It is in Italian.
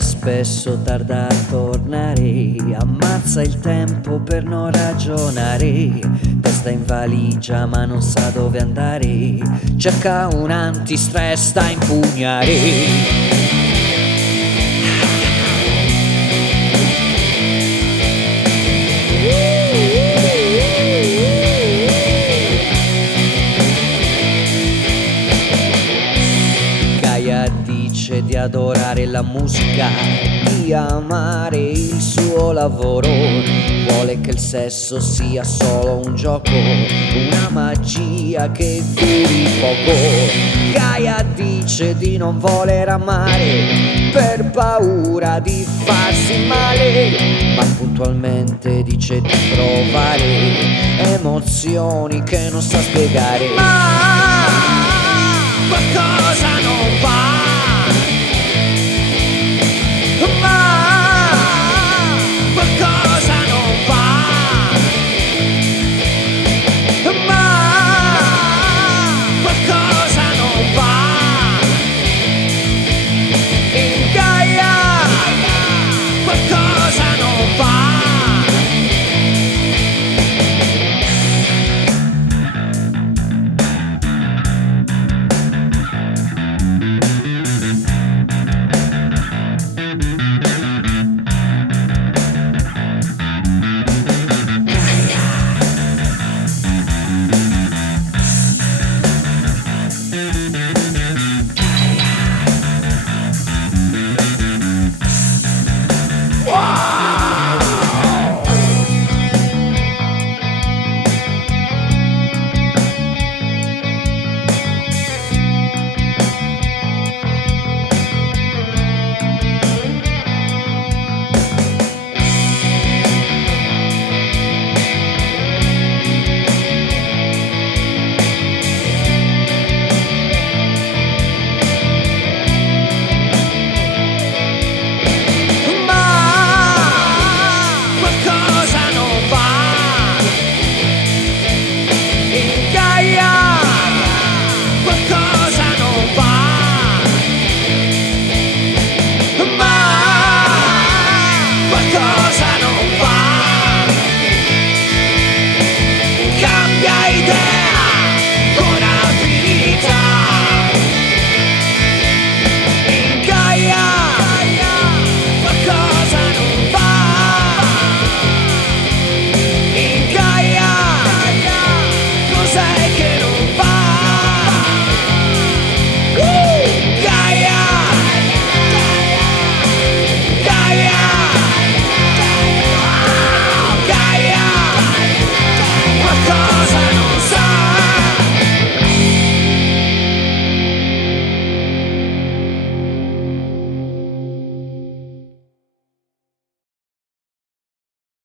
spesso tarda a tornare, ammazza il tempo per non ragionare, testa in valigia ma non sa dove andare, cerca un antistress da impugnare. Dice di adorare la musica, di amare il suo lavoro, vuole che il sesso sia solo un gioco, una magia che duri poco. Gaia dice di non voler amare per paura di farsi male, ma puntualmente dice di provare emozioni che non sa spiegare. Ma qualcosa non